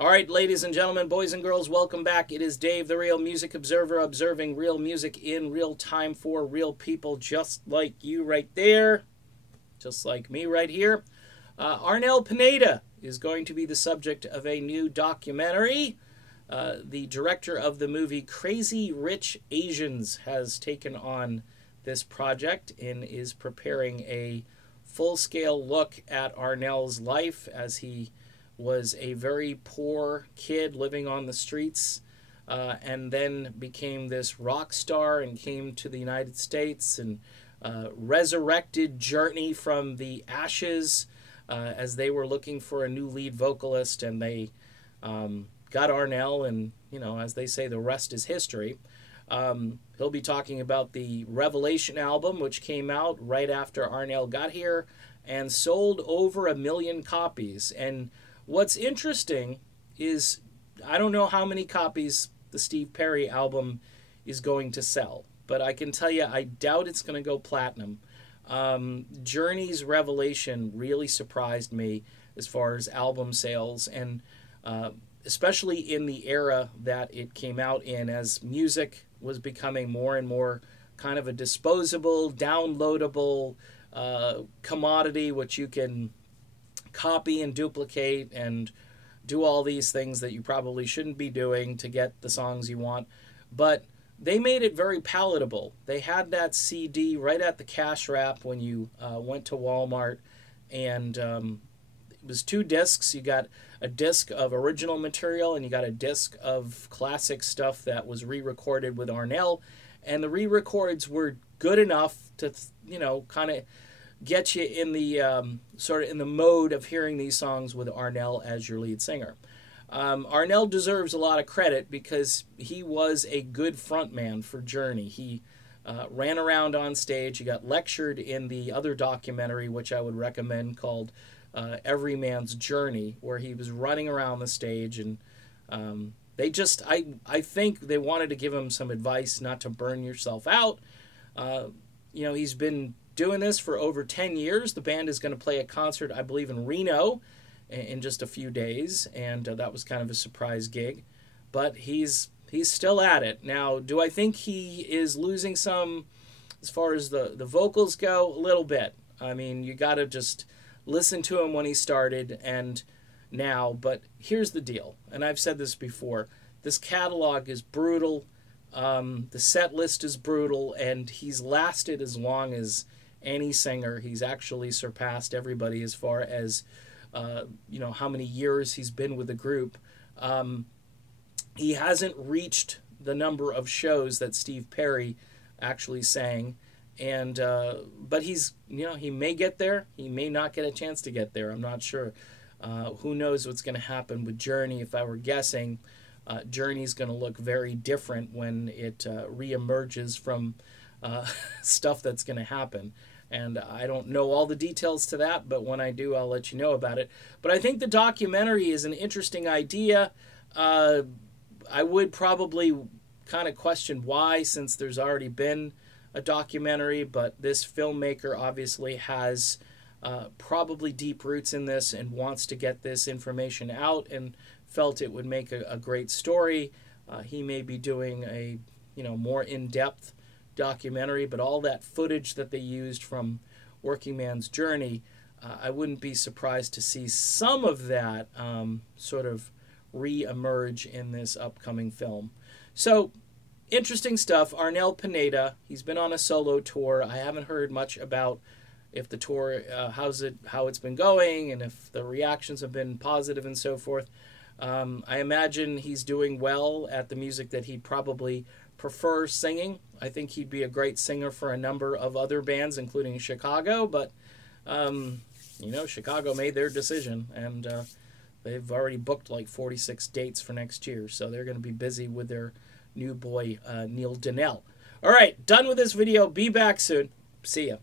All right, ladies and gentlemen, boys and girls, welcome back. It is Dave, the Real Music Observer, observing real music in real time for real people just like you right there, just like me right here. Arnel Pineda is going to be the subject of a new documentary. The director of the movie Crazy Rich Asians has taken on this project and is preparing a full-scale look at Arnel's life as he was a very poor kid living on the streets and then became this rock star and came to the United States and resurrected Journey from the ashes as they were looking for a new lead vocalist, and they got Arnel, and, you know, as they say, the rest is history. He'll be talking about the Revelation album, which came out right after Arnel got here and sold over 1 million copies. And what's interesting is I don't know how many copies the Steve Perry album is going to sell, but I can tell you I doubt it's going to go platinum. Journey's Revelation really surprised me as far as album sales, and especially in the era that it came out in, as music was becoming more and more kind of a disposable, downloadable commodity, which you can copy and duplicate and do all these things that you probably shouldn't be doing to get the songs you want. But they made it very palatable. They had that CD right at the cash wrap when you went to Walmart, and it was 2 discs. You got a disc of original material and you got a disc of classic stuff that was re-recorded with Arnel, and the re-records were good enough to, you know, kind of get you in the sort of in the mode of hearing these songs with Arnel as your lead singer. Arnel deserves a lot of credit because he was a good frontman for Journey. He ran around on stage. He got lectured in the other documentary, which I would recommend, called Every Man's Journey, where he was running around the stage, and they just, I think they wanted to give him some advice not to burn yourself out. You know, he's been doing this for over 10 years. The band is going to play a concert, I believe, in Reno in just a few days, and that was kind of a surprise gig. But he's still at it. Now, do I think he is losing some as far as the vocals go? A little bit. I mean, you got to just listen to him when he started and now. But here's the deal, and I've said this before. This catalog is brutal. The set list is brutal, and he's lasted as long as any singer. He's actually surpassed everybody as far as you know, how many years he's been with the group. He hasn't reached the number of shows that Steve Perry actually sang, and but he's, you know, he may get there. He may not get a chance to get there. I'm not sure. Who knows what's going to happen with Journey? If I were guessing, Journey's going to look very different when it reemerges from stuff that's going to happen. And I don't know all the details to that, but when I do, I'll let you know about it. But I think the documentary is an interesting idea. I would probably kind of question why, since there's already been a documentary, but this filmmaker obviously has probably deep roots in this and wants to get this information out and felt it would make a great story. He may be doing a, you know, more in-depth documentary, but all that footage that they used from Working Man's Journey, I wouldn't be surprised to see some of that sort of re-emerge in this upcoming film. So, interesting stuff. Arnel Pineda, he's been on a solo tour. I haven't heard much about if the tour, how it's been going, and if the reactions have been positive and so forth. I imagine he's doing well at the music that he probably prefers singing. I think he'd be a great singer for a number of other bands, including Chicago, but you know, Chicago made their decision, and they've already booked like 46 dates for next year, so they're going to be busy with their new boy, Neil Donnell. All right, done with this video. Be back soon. See ya.